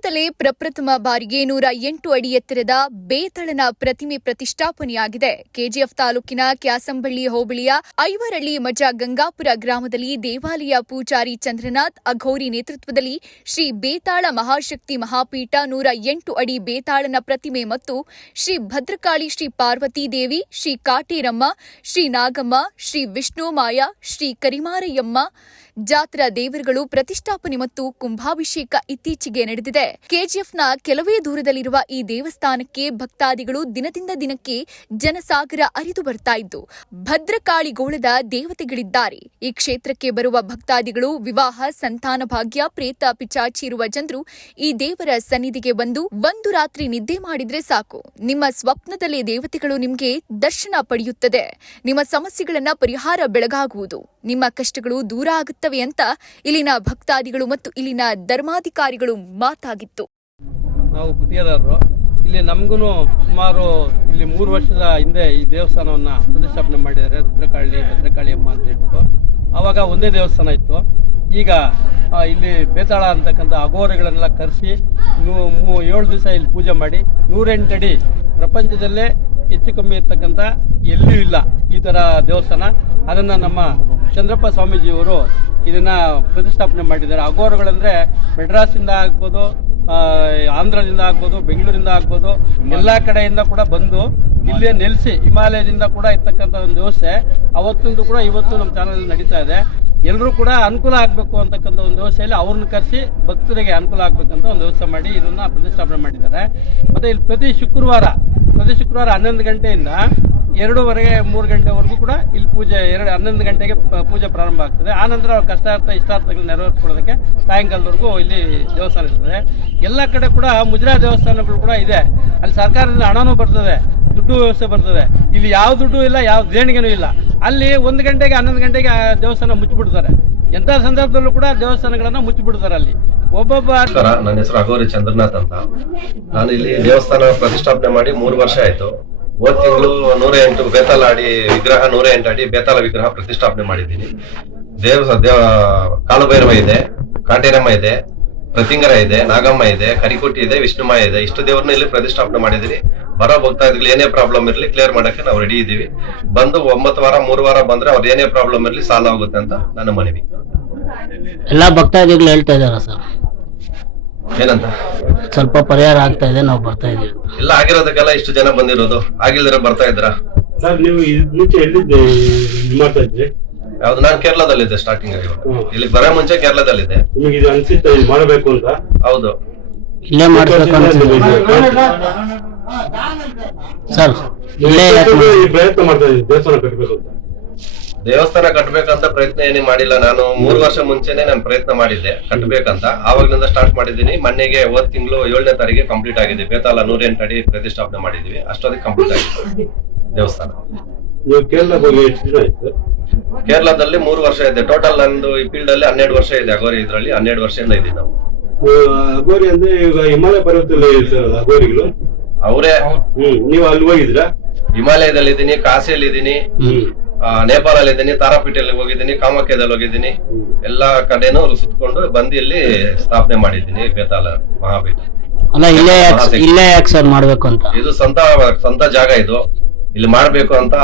ರಾಜ್ಯದಲ್ಲೇ ಪ್ರಪ್ರಥಮ ಬಾರಿಗೆ ನೂರ ಎಂಟು ಅಡಿ ಎತ್ತರದ ಬೇತಳನ ಪ್ರತಿಮೆ ಪ್ರತಿಷ್ಠಾಪನೆಯಾಗಿದೆ. ಕೆಜಿಎಫ್ ತಾಲೂಕಿನ ಕ್ಯಾಸಂಬಳ್ಳಿ ಹೋಬಳಿಯ ಐವರಳ್ಳಿ ಮಜ ಗಂಗಾಪುರ ಗ್ರಾಮದಲ್ಲಿ ದೇವಾಲಯ ಪೂಜಾರಿ ಚಂದ್ರನಾಥ್ ಅಘೋರಿ ನೇತೃತ್ವದಲ್ಲಿ ಶ್ರೀ ಬೇತಾಳ ಮಹಾಶಕ್ತಿ ಮಹಾಪೀಠ ನೂರ ಎಂಟು ಅಡಿ ಬೇತಾಳನ ಪ್ರತಿಮೆ ಮತ್ತು ಶ್ರೀ ಭದ್ರಕಾಳಿ ಶ್ರೀ ಪಾರ್ವತಿ ದೇವಿ, ಶ್ರೀ ಕಾಟೇರಮ್ಮ, ಶ್ರೀ ನಾಗಮ್ಮ, ಶ್ರೀ ವಿಷ್ಣುಮಾಯ, ಶ್ರೀ ಕರಿಮಾರಯ್ಯಮ್ಮ ಜಾತ್ರಾ ದೇವರುಗಳು ಪ್ರತಿಷ್ಠಾಪನೆ ಮತ್ತು ಕುಂಭಾಭಿಷೇಕ ಇತ್ತೀಚೆಗೆ ನಡೆದಿದೆ. ಕೆಜಿಎಫ್ನ ಕೆಲವೇ ದೂರದಲ್ಲಿರುವ ಈ ದೇವಸ್ಥಾನಕ್ಕೆ ಭಕ್ತಾದಿಗಳು ದಿನದಿಂದ ದಿನಕ್ಕೆ ಜನಸಾಗರ ಅರಿದು ಬರ್ತಾ ಇದ್ದು, ಭದ್ರಕಾಳಿಗೋಳದ ದೇವತೆಗಳಿದ್ದಾರೆ. ಈ ಕ್ಷೇತ್ರಕ್ಕೆ ಬರುವ ಭಕ್ತಾದಿಗಳು ವಿವಾಹ, ಸಂತಾನ ಭಾಗ್ಯ, ಪ್ರೇತ ಪಿಚಾಚಿ ಇರುವ ಜನರು ಈ ದೇವರ ಸನ್ನಿಧಿಗೆ ಬಂದು ಒಂದು ರಾತ್ರಿ ನಿದ್ದೆ ಮಾಡಿದ್ರೆ ಸಾಕು. ನಿಮ್ಮ ಸ್ವಪ್ನದಲ್ಲಿ ದೇವತೆಗಳು ನಿಮಗೆ ದರ್ಶನ ಪಡೆಯುತ್ತದೆ. ನಿಮ್ಮ ಸಮಸ್ಯೆಗಳನ್ನ ಪರಿಹಾರ ಬೆಳಗಾಗುವುದು. ನಿಮ್ಮ ಕಷ್ಟಗಳು ದೂರ ಆಗುತ್ತವೆ ಅಂತ ಇಲ್ಲಿನ ಭಕ್ತಾದಿಗಳು ಮತ್ತು ಇಲ್ಲಿನ ಧರ್ಮಾಧಿಕಾರಿಗಳು ಮಾತಾಗಿತ್ತು. ನಾವು ಗುತ್ತಿಗೆದಾರರು ಇಲ್ಲಿ ನಮಗೂ ಸುಮಾರು ಇಲ್ಲಿ ಮೂರು ವರ್ಷದ ಹಿಂದೆ ಈ ದೇವಸ್ಥಾನವನ್ನು ಪ್ರತಿಷ್ಠಾಪನೆ ಮಾಡಿದ್ದಾರೆ. ಭದ್ರಕಾಳಿ ಭದ್ರಕಾಳಿ ಅಮ್ಮ ಅಂತ ಹೇಳ್ಬಿಟ್ಟು. ಆವಾಗ ಒಂದೇ ದೇವಸ್ಥಾನ ಇತ್ತು. ಈಗ ಇಲ್ಲಿ ಬೇತಾಳ ಅಂತಕ್ಕಂಥ ಅಘೋರಗಳನ್ನೆಲ್ಲ ಕರೆಸಿ ಏಳು ದಿವಸ ಇಲ್ಲಿ ಪೂಜೆ ಮಾಡಿ ನೂರೆಂಟು ಅಡಿ ಪ್ರಪಂಚದಲ್ಲೇ ಹೆಚ್ಚು ಕಮ್ಮಿ ಇರ್ತಕ್ಕಂಥ ಎಲ್ಲೂ ಇಲ್ಲ ಈ ಥರ ದೇವಸ್ಥಾನ. ಅದನ್ನು ನಮ್ಮ ಚಂದ್ರಪ್ಪ ಸ್ವಾಮೀಜಿಯವರು ಇದನ್ನು ಪ್ರತಿಷ್ಠಾಪನೆ ಮಾಡಿದ್ದಾರೆ. ಅಗೋರುಗಳಂದರೆ ಮೆಡ್ರಾಸಿಂದ ಆಗ್ಬೋದು ಆಂಧ್ರದಿಂದ ಆಗ್ಬೋದು ಬೆಂಗಳೂರಿಂದ ಆಗ್ಬೋದು ಎಲ್ಲ ಕಡೆಯಿಂದ ಕೂಡ ಬಂದು ಇಲ್ಲಿ ನೆಲೆಸಿ ಹಿಮಾಲಯದಿಂದ ಕೂಡ ಇರ್ತಕ್ಕಂಥ ಒಂದು ವ್ಯವಸ್ಥೆ ಅವತ್ತಿಂದು ಕೂಡ ಇವತ್ತು ನಮ್ಮ ಚಾನಲ್ ನಡೀತಾ ಇದೆ. ಎಲ್ಲರೂ ಕೂಡ ಅನುಕೂಲ ಆಗಬೇಕು ಅಂತಕ್ಕಂಥ ಒಂದು ವ್ಯವಸ್ಥೆಯಲ್ಲಿ ಅವ್ರನ್ನ ಕರೆಸಿ ಭಕ್ತರಿಗೆ ಅನುಕೂಲ ಆಗಬೇಕಂತ ಒಂದು ವ್ಯವಸ್ಥೆ ಮಾಡಿ ಇದನ್ನು ಪ್ರತಿಷ್ಠಾಪನೆ ಮಾಡಿದ್ದಾರೆ. ಮತ್ತು ಇಲ್ಲಿ ಪ್ರತಿ ಶುಕ್ರವಾರ ಪ್ರತಿ ಶುಕ್ರವಾರ ಹನ್ನೊಂದು ಗಂಟೆಯಿಂದ ಎರಡೂವರೆಗೆ ಮೂರು ಗಂಟೆವರೆಗೂ ಕೂಡ ಇಲ್ಲಿ ಪೂಜೆ, ಎರಡು, ಹನ್ನೊಂದು ಗಂಟೆಗೆ ಪೂಜೆ ಪ್ರಾರಂಭ ಆಗ್ತದೆ. ಆನಂತರ ಅವ್ರ ಕಷ್ಟಾರ್ಥ ಇಷ್ಟಾರ್ಥಗಳು ನೆರವೇರಿಸ್ಕೊಳ್ಳೋದಕ್ಕೆ ಸಾಯಂಕಾಲದವರೆಗೂ ಇಲ್ಲಿ ದೇವಸ್ಥಾನ ಇರ್ತದೆ. ಎಲ್ಲ ಕಡೆ ಕೂಡ ಮುಜರಾ ದೇವಸ್ಥಾನಗಳು ಕೂಡ ಇದೆ. ಅಲ್ಲಿ ಸರ್ಕಾರದಿಂದ ಹಣನೂ ಬರ್ತದೆ, ದುಡ್ಡು ವ್ಯವಸ್ಥೆ ಬರ್ತದೆ. ಇಲ್ಲಿ ಯಾವ ದುಡ್ಡು ಇಲ್ಲ, ಯಾವ ದೇಣಿಗೆನೂ ಇಲ್ಲ. ಅಲ್ಲಿ ಒಂದು ಗಂಟೆಗೆ, ಹನ್ನೊಂದು ಗಂಟೆಗೆ ದೇವಸ್ಥಾನ ಮುಚ್ಚಿಬಿಡ್ತಾರೆ. ಎಂಥ ಸಂದರ್ಭದಲ್ಲೂ ಕೂಡ ದೇವಸ್ಥಾನಗಳನ್ನು ಮುಚ್ಚಿಬಿಡ್ತಾರೆ ಅಲ್ಲಿ. ಒಬ್ಬೊಬ್ಬ ನನ್ನ ಹೆಸರು ಅಗೋರಿ ಚಂದ್ರನಾಥ್ ಅಂತ. ನಾನು ಇಲ್ಲಿ ದೇವಸ್ಥಾನ ಪ್ರತಿಷ್ಠಾಪನೆ ಮಾಡಿ ಮೂರು ವರ್ಷ ಆಯ್ತು. ಹೋದ ತಿಂಗಳು ನೂರ ಎಂಟು ಬೇತಾಲ ಅಡಿ ವಿಗ್ರಹ ನೂರ ಎಂಟು ಅಡಿ ಬೇತಾಲ ವಿಗ್ರಹ ಪ್ರತಿಷ್ಠಾಪನೆ ಮಾಡಿದ್ದೀನಿ. ದೇವ ದೇವ ಕಾಲಭೈರವ ಇದೆ ಕಾಟೇರಮ್ಮ ಇದೆ ಪ್ರತಿಂಗರ ಇದೆ ನಾಗಮ್ಮ ಇದೆ ಕರಿಕೋಟಿ ಇದೆ ವಿಷ್ಣುಮ ಇದೆ. ಇಷ್ಟು ದೇವ್ರನ್ನ ಇಲ್ಲಿ ಪ್ರತಿಷ್ಠಾಪನೆ ಮಾಡಿದೀನಿ ಬರೋ ಭಕ್ತಾದಿಗಳು ಏನೇ ಪ್ರಾಬ್ಲಮ್ ಇರಲಿ ಕ್ಲಿಯರ್ ಮಾಡಕ್ಕೆ ನಾವು ರೆಡಿ ಇದ್ದೀವಿ. ಬಂದು ಒಂಬತ್ತು ವಾರ ಮೂರು ವಾರ ಬಂದ್ರೆ ಅವ್ರ ಏನೇ ಪ್ರಾಬ್ಲಮ್ ಇರಲಿ ಸಾಲ್ವ್ ಆಗುತ್ತೆ ಅಂತ ನನ್ನ ಮನವಿ. ಎಲ್ಲ ಭಕ್ತಾದಿಗಳು ಹೇಳ್ತಾ ಇದಾರ ಸರ್? ಏನಂತ? ಸ್ವಲ್ಪ ಪರಿಹಾರ ಆಗ್ತಾ ಇದೆ ನಾವು ಬರ್ತಾ ಇದೀವಿ ಎಲ್ಲ ಆಗಿರೋದಕ್ಕೆಲ್ಲ ಇಷ್ಟು ಜನ ಬಂದಿರೋದು. ಆಗಿಲ್ದಿರ ಬರ್ತಾ ಇದ್ರ ಸರ್ ನೀವು ಇದ್ ಮುಂಚೆ ಎಲ್ಲಿದ್ದೆ ಇದ್ ಮಾಡ್ತಾ ಇದ್ರಿ? ಯಾವ್ದು ನಾನು ಕೇರಳದಲ್ಲಿದ್ದೆ ಸ್ಟಾರ್ಟಿಂಗ್ ಅಲ್ಲಿ ಹ್ಮ್. ಇಲ್ಲಿ ಬರೋ ಮುಂಚೆ ಕೇರಳದಲ್ಲಿದ್ದೆ. ನಿಮಗೆ ಇದು ಅನ್ಸಿತ್ತ ಇದು ಮಾಡಬೇಕು ಅಂತ? ಹೌದು. ಇಲ್ಲೇ ಮಾಡ್ಬೇಕು ಅನ್ಸುತ್ತೆ. ಸರ್ ಇಲ್ಲೇ ಯಾಕೆ ಈ ಪ್ರಯತ್ನ ಮಾಡ್ತಾ ಇದ್ದೀವಿ ದೇವಸ್ಥಾನ ಕಟ್ಟಬೇಕು ಅಂತ. ದೇವಸ್ಥಾನ ಕಟ್ಬೇಕಂತ ಪ್ರಯತ್ನ ಏನೇ ಮಾಡಿಲ್ಲ. ನಾನು ಮೂರು ವರ್ಷ ಮುಂಚೆನೆ ನಾನು ಪ್ರಯತ್ನ ಮಾಡಿದ್ದೆ ಕಟ್ಟಬೇಕಂತ ಆವಾಗ್ಲಿಂದ ಸ್ಟಾರ್ಟ್ ಮಾಡಿದ್ದೀನಿ. ಮೊನ್ನೆಗೆ ಹೋದ್ ತಿಂಗಳು ಏಳನೇ ತಾರೀಕಿಗೆ ಕಂಪ್ಲೀಟ್ ಆಗಿದೆ. ಬೇತಾಲ ನೂರೆಂಟು ಅಡಿ ಪ್ರತಿಷ್ಠಾಪನೆ ಮಾಡಿದ್ವಿ. ಅಷ್ಟೊತ್ತಿಗೆ ಕಂಪ್ಲೀಟ್ ಆಗಿದೆ ದೇವಸ್ಥಾನ. ಕೇರಳದಲ್ಲಿ ಮೂರು ವರ್ಷ ಇದೆ. ಟೋಟಲ್ ನಂದು ಈ ಫೀಲ್ಡ್ ಅಲ್ಲಿ ಹನ್ನೆರಡು ವರ್ಷ ಇದೆ ಅಗೋರಿ ಇದ್ರಲ್ಲಿ. ಹನ್ನೆರಡು ವರ್ಷದಿಂದ ಇದ್ದೀವಿ ನಾವು. ಅಗೋರಿ ಅಂದ್ರೆ ಈಗ ಹಿಮಾಲಯ ಪರ್ವತದಲ್ಲಿ ಇರ್ತಾರಲ್ಲ ಅಗೋರಿಗಳು ಅವರೇ ನೀವು ಅಲ್ಲಿ ಹೋಗಿದ್ರಾ ಹಿಮಾಲಯದಲ್ಲಿ ಇದ್ದೀನಿ ಕಾಶಿಯಲ್ಲಿ ಇದ್ದೀನಿ ಹ್ಮ್ ನೇಪಾಳಲ್ಲಿ ಇದ್ದೀನಿ ತಾರಾಪೀಠಲ್ಲಿ ಹೋಗಿದ್ದೀನಿ ಕಾಮಾಖ್ಯದಲ್ಲಿ ಹೋಗಿದ್ದೀನಿ. ಎಲ್ಲಾ ಕಡೆನೂ ಸುತ್ಕೊಂಡು ಬಂದು ಇಲ್ಲಿ ಸ್ಥಾಪನೆ ಮಾಡಿದ್ದೀನಿ ಬೇತಾಲ ಮಹಾಪೀಠ. ಅಲ್ಲ ಇಲ್ಲೇ ಇಲ್ಲೇ ಯಾಕೆ ಸರ್ ಮಾಡ್ಬೇಕು ಅಂತ? ಇದು ಸ್ವಂತ ಸ್ವಂತ ಜಾಗ ಇದು. ಇಲ್ಲಿ ಮಾಡ್ಬೇಕು ಅಂತ